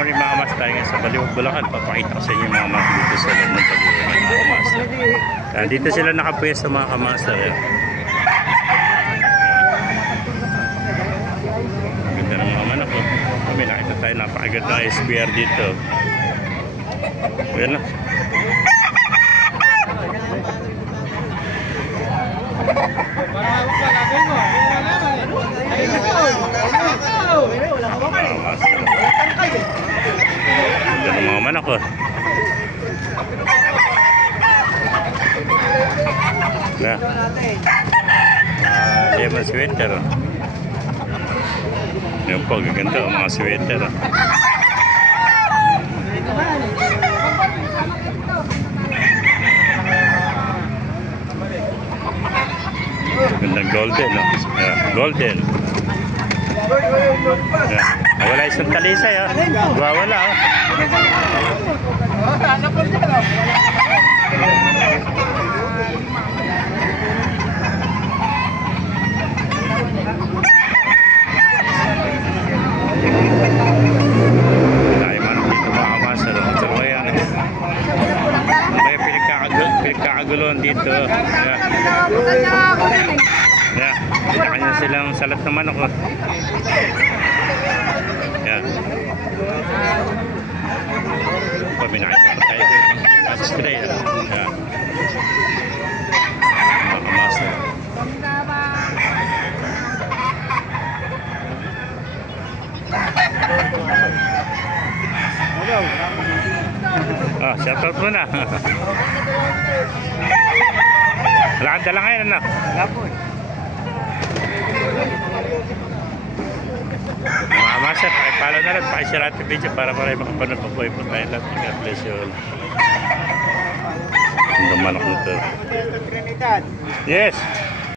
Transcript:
morning mga mas, tayo ngayon sa Baliwag, Bulacan. Papakita ko sa inyo mga mas dito sa loob ng pag-uwi ng mga mas. Dito sila nakapwesto mga kamaster. Ganda ng mga manok. Kami nakita tayo, napakaganda ng SBR dito. Ayan na. Ganda ng mga manok. Na. Lemon sweater. Yan po, gaganda ang mga sweater. Gandang golden, no? Yeah, golden. Yeah. Wala isang talisay, oh. Wala, oh. Pinagkakaguluhan dito. Yeah. Kanya silang salat ng manok. Yeah. Paminakit pa tayo dito. Stray. Yeah. Master. Shout out muna. Wala kang dala ngayon, ano? Wala po eh. Mga master, pakipalo na lang, pakishare natin video para makapanood pa po tayo lahat. God bless you all. Ang manok nito. Yes!